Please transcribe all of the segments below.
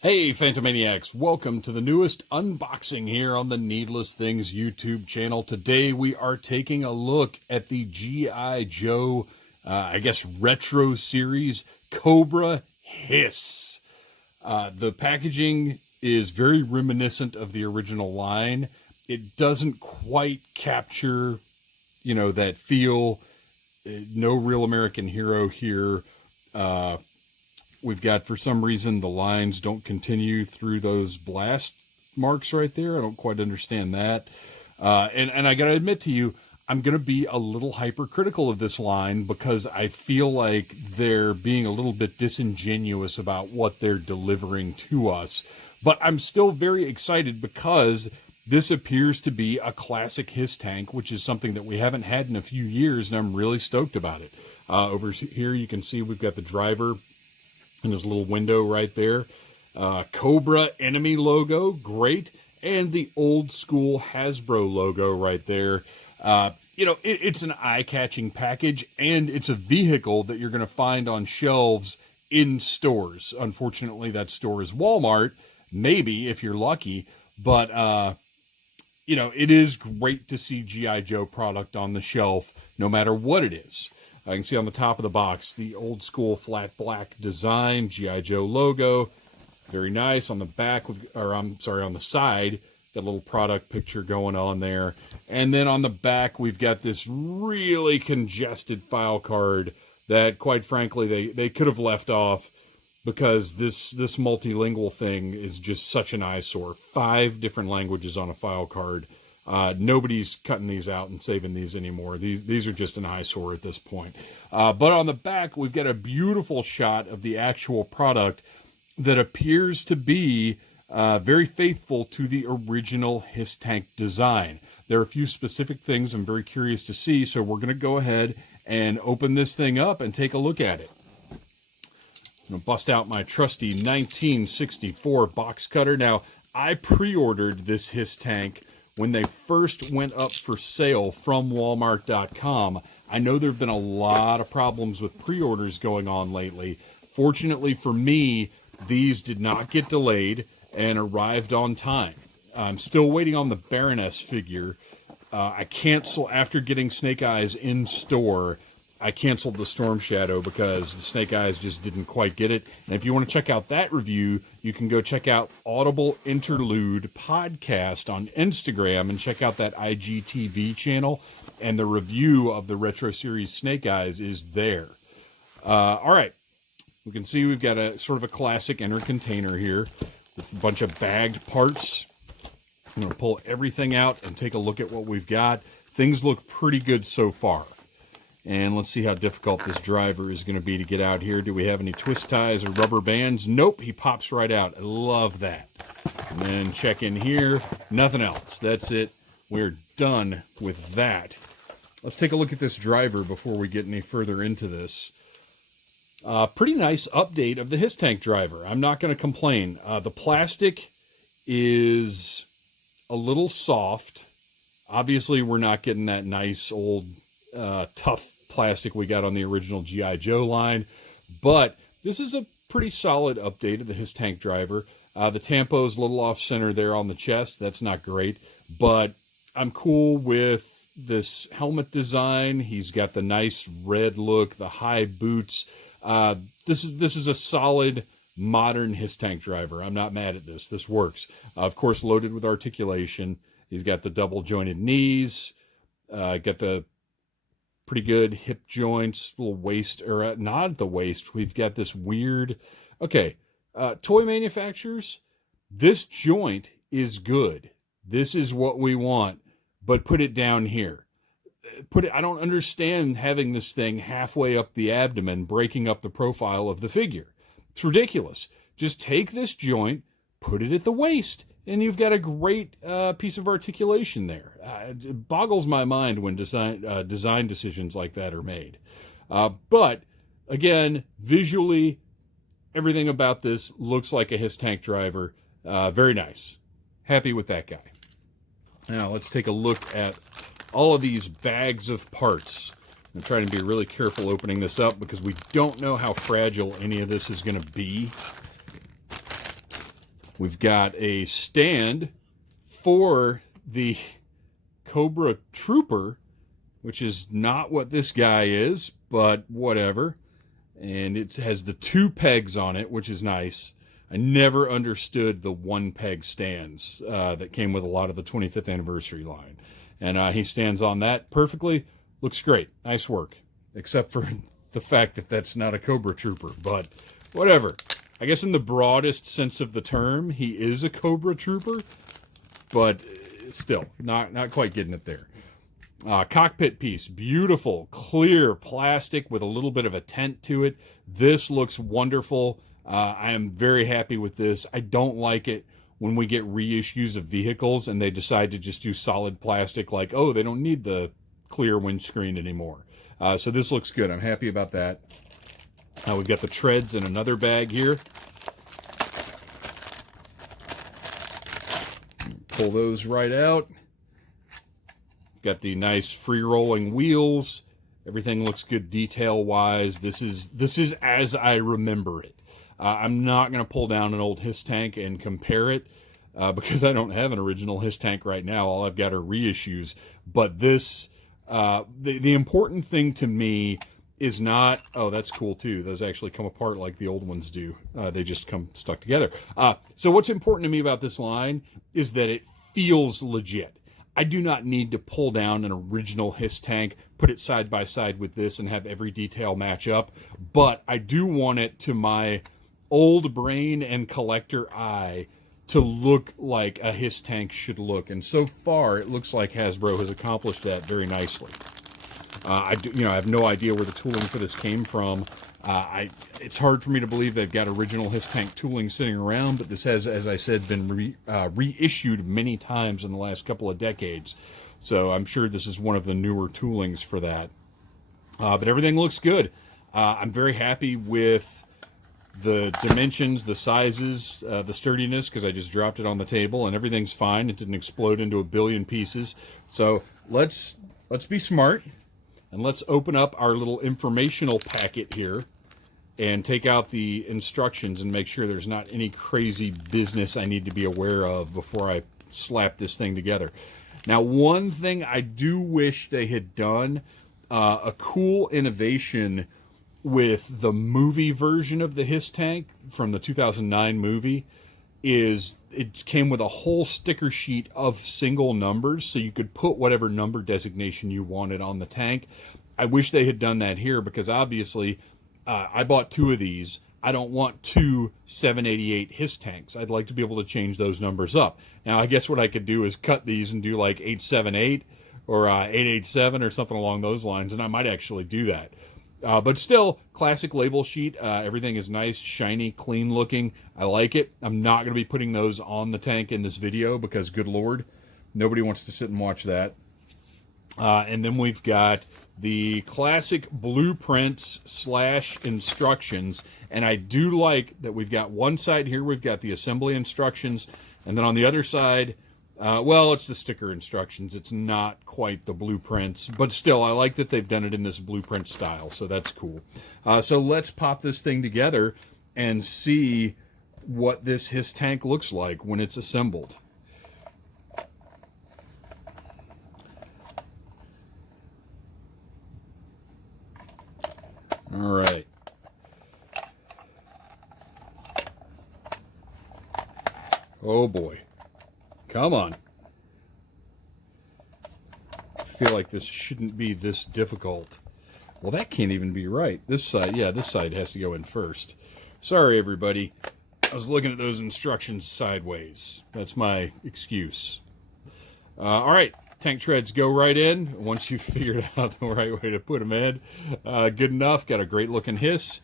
Hey Phantomaniacs, welcome to the newest unboxing here on the Needless Things YouTube channel. Today we are taking a look at the G.I. Joe, retro series, Cobra H.I.S.S. The packaging is very reminiscent of the original line. It doesn't quite capture, that feel. No real American hero here. We've got, for some reason, the lines don't continue through those blast marks right there. I don't quite understand that. And I got to admit to you, I'm going to be a little hypercritical of this line because I feel like they're being a little bit disingenuous about what they're delivering to us. But I'm still very excited because this appears to be a classic H.I.S.S tank, which is something that we haven't had in a few years, and I'm really stoked about it. Over here, you can see we've got the driver and there's a little window right there. Cobra enemy logo, great. And the old school Hasbro logo right there. It's an eye-catching package, and it's a vehicle that you're going to find on shelves in stores. Unfortunately, that store is Walmart, maybe if you're lucky. But, it is great to see G.I. Joe product on the shelf, no matter what it is. I can see on the top of the box, the old school flat black design, G.I. Joe logo. Very nice. On the back, on the side, got a little product picture going on there. And then on the back, we've got this really congested file card that, quite frankly, they could have left off because this multilingual thing is just such an eyesore. 5 different languages on a file card. Nobody's cutting these out and saving these anymore. These are just an eyesore at this point. But on the back, we've got a beautiful shot of the actual product that appears to be very faithful to the original H.I.S.S tank design. There are a few specific things I'm very curious to see, so we're going to go ahead and open this thing up and take a look at it. I'm going to bust out my trusty 1964 box cutter. Now, I pre-ordered this H.I.S.S tank when they first went up for sale from Walmart.com. I know there have been a lot of problems with pre-orders going on lately. Fortunately for me, these did not get delayed and arrived on time. I'm still waiting on the Baroness figure. I cancel after getting Snake Eyes in store. I canceled the Storm Shadow because the Snake Eyes just didn't quite get it. And if you want to check out that review, you can go check out Audible Interlude podcast on Instagram and check out that IGTV channel. And the review of the Retro Series Snake Eyes is there. All right. We can see we've got a sort of a classic inner container here with a bunch of bagged parts. I'm going to pull everything out and take a look at what we've got. Things look pretty good so far. And let's see how difficult this driver is going to be to get out here. Do we have any twist ties or rubber bands? Nope, he pops right out. I love that. And then check in here. Nothing else. That's it. We're done with that. Let's take a look at this driver before we get any further into this. Pretty nice update of the H.I.S.S tank driver. I'm not going to complain. The plastic is a little soft. Obviously, we're not getting that nice old tough plastic we got on the original G.I. Joe line, but this is a pretty solid update of the H.I.S.S tank driver. The tampo's a little off center there on the chest. That's not great, but I'm cool with this helmet design. He's got the nice red look, the high boots. This is a solid modern H.I.S.S tank driver. I'm not mad at this. This works. Of course, loaded with articulation. He's got the double jointed knees. Got the pretty good hip joints, little waist, or not at the waist. We've got this weird, toy manufacturers, this joint is good. This is what we want, but put it down here. I don't understand having this thing halfway up the abdomen, breaking up the profile of the figure. It's ridiculous. Just take this joint, put it at the waist, and you've got a great piece of articulation there. It boggles my mind when design decisions like that are made. But, again, visually, everything about this looks like a H.I.S.S tank driver. Very nice. Happy with that guy. Now, let's take a look at all of these bags of parts. I'm trying to be really careful opening this up because we don't know how fragile any of this is going to be. We've got a stand for the Cobra Trooper, which is not what this guy is, but whatever. And it has the 2 pegs on it, which is nice. I never understood the 1 peg stands that came with a lot of the 25th anniversary line. And he stands on that perfectly. Looks great. Nice work. Except for the fact that that's not a Cobra Trooper, but whatever. I guess in the broadest sense of the term, he is a Cobra Trooper, but still, not quite getting it there. Cockpit piece, beautiful, clear plastic with a little bit of a tint to it. This looks wonderful. I am very happy with this. I don't like it when we get reissues of vehicles and they decide to just do solid plastic, like, oh, they don't need the clear windscreen anymore. So this looks good. I'm happy about that. We've got the treads in another bag here. Pull those right out. Got the nice free-rolling wheels. Everything looks good detail-wise. This is as I remember it. I'm not going to pull down an old H.I.S. tank and compare it because I don't have an original H.I.S. tank right now. All I've got are reissues. But this, the important thing to me is not, oh, that's cool too. Those actually come apart like the old ones do. They just come stuck together. So what's important to me about this line is that it feels legit. I do not need to pull down an original H.I.S. tank, put it side by side with this, and have every detail match up. But I do want it, to my old brain and collector eye, to look like a H.I.S. tank should look. And so far, it looks like Hasbro has accomplished that very nicely. I have no idea where the tooling for this came from. It's hard for me to believe they've got original H.I.S. tank tooling sitting around, but this has, as I said, been reissued many times in the last couple of decades. So I'm sure this is one of the newer toolings for that. But everything looks good. I'm very happy with the dimensions, the sizes, the sturdiness, because I just dropped it on the table and everything's fine. It didn't explode into a billion pieces. So let's be smart. And let's open up our little informational packet here and take out the instructions and make sure there's not any crazy business I need to be aware of before I slap this thing together. Now, one thing I do wish they had done, a cool innovation with the movie version of the H.I.S. tank from the 2009 movie, is it came with a whole sticker sheet of single numbers, so you could put whatever number designation you wanted on the tank. I wish they had done that here, because obviously I bought 2 of these. I don't want 2 788 H.I.S. tanks. I'd like to be able to change those numbers up. Now, I guess what I could do is cut these and do like 878 or 887 or something along those lines, and I might actually do that. But still, classic label sheet. Everything is nice, shiny, clean looking. I like it. I'm not going to be putting those on the tank in this video because, good Lord, nobody wants to sit and watch that. And then we've got the classic blueprints / instructions. And I do like that we've got one side here, we've got the assembly instructions. And then on the other side, well, it's the sticker instructions. It's not quite the blueprints, but still, I like that they've done it in this blueprint style, so that's cool. So let's pop this thing together and see what this H.I.S. tank looks like when it's assembled. All right. Oh boy. Come on. I feel like this shouldn't be this difficult. Well, that can't even be right. This side, yeah, this side has to go in first. Sorry, everybody. I was looking at those instructions sideways. That's my excuse. All right, tank treads go right in once you've figured out the right way to put them in. Good enough. Got a great looking H.I.S.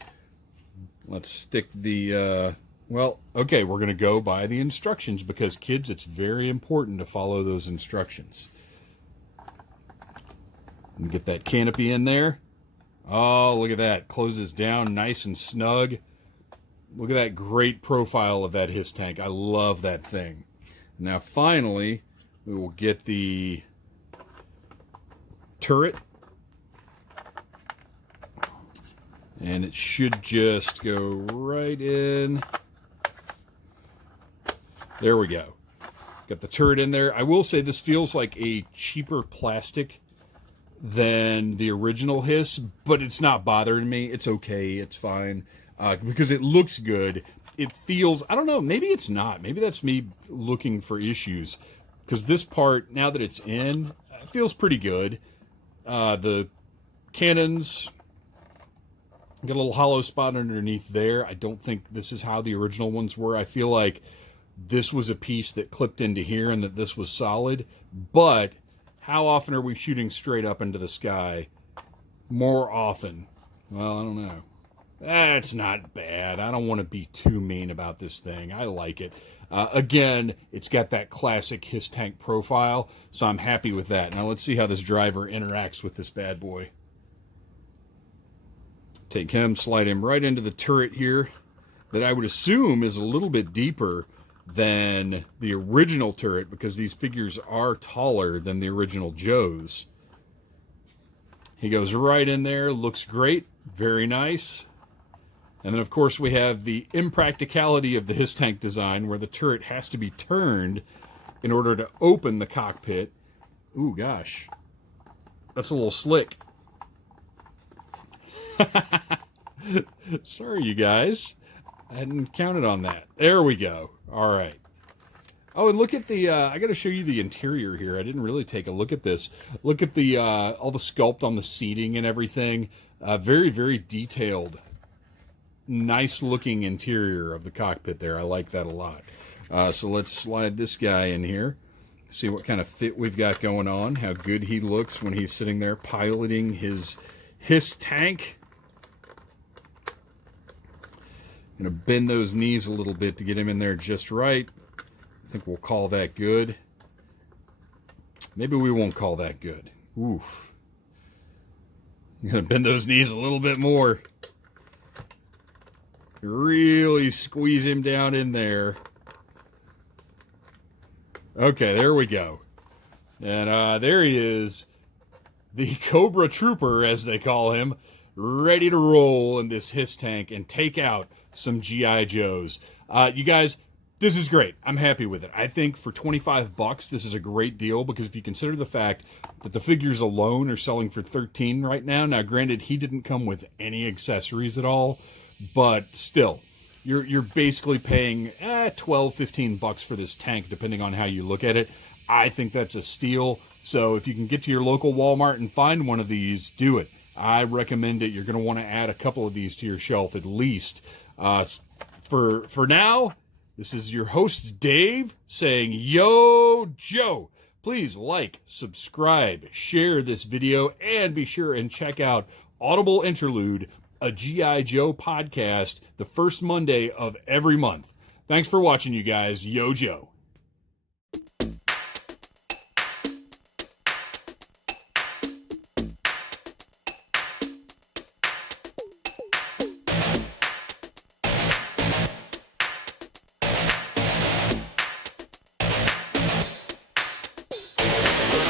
Let's stick the... well, okay, we're going to go by the instructions because, kids, it's very important to follow those instructions. And get that canopy in there. Oh, look at that. Closes down nice and snug. Look at that great profile of that H.I.S. tank. I love that thing. Now, finally, we will get the turret. And it should just go right in. There we go. Got the turret in there. I will say this feels like a cheaper plastic than the original Hiss, but it's not bothering me. It's okay. It's fine. Because it looks good. It feels, I don't know, maybe it's not. Maybe that's me looking for issues. Because this part, now that it's in, it feels pretty good. The cannons got a little hollow spot underneath there. I don't think this is how the original ones were. I feel like this was a piece that clipped into here and that this was solid. But how often are we shooting straight up into the sky? More often. Well, I don't know. That's not bad. I don't want to be too mean about this thing. I like it. Again, it's got that classic Hiss tank profile, so I'm happy with that. Now let's see how this driver interacts with this bad boy. Take him, slide him right into the turret here that I would assume is a little bit deeper than the original turret because these figures are taller than the original Joes. He goes right in there, looks great, very nice. And then, of course, we have the impracticality of the Hiss tank design where the turret has to be turned in order to open the cockpit. Ooh, gosh. That's a little slick. Sorry, you guys. I hadn't counted on that. There we go. All right. Oh, and look at the, I got to show you the interior here. I didn't really take a look at this. Look at the, all the sculpt on the seating and everything. Very, very detailed. Nice looking interior of the cockpit there. I like that a lot. So let's slide this guy in here. See what kind of fit we've got going on. How good he looks when he's sitting there piloting his Hiss tank. Gonna bend those knees a little bit to get him in there just right. I think we'll call that good. Maybe we won't call that good. Oof. I'm gonna bend those knees a little bit more. Really squeeze him down in there. Okay, there we go. And there he is. The Cobra Trooper, as they call him, ready to roll in this Hiss tank and take out some G.I. Joes. You guys, this is great. I'm happy with it. I think for $25, this is a great deal because if you consider the fact that the figures alone are selling for $13 right now. Now, granted, he didn't come with any accessories at all, but still, you're basically paying $12-15 for this tank, depending on how you look at it. I think that's a steal. So if you can get to your local Walmart and find one of these, do it. I recommend it. You're going to want to add a couple of these to your shelf at least. For now, this is your host, Dave, saying, Yo, Joe. Please like, subscribe, share this video, and be sure and check out Audible Interlude, a G.I. Joe podcast, the first Monday of every month. Thanks for watching, you guys. Yo, Joe.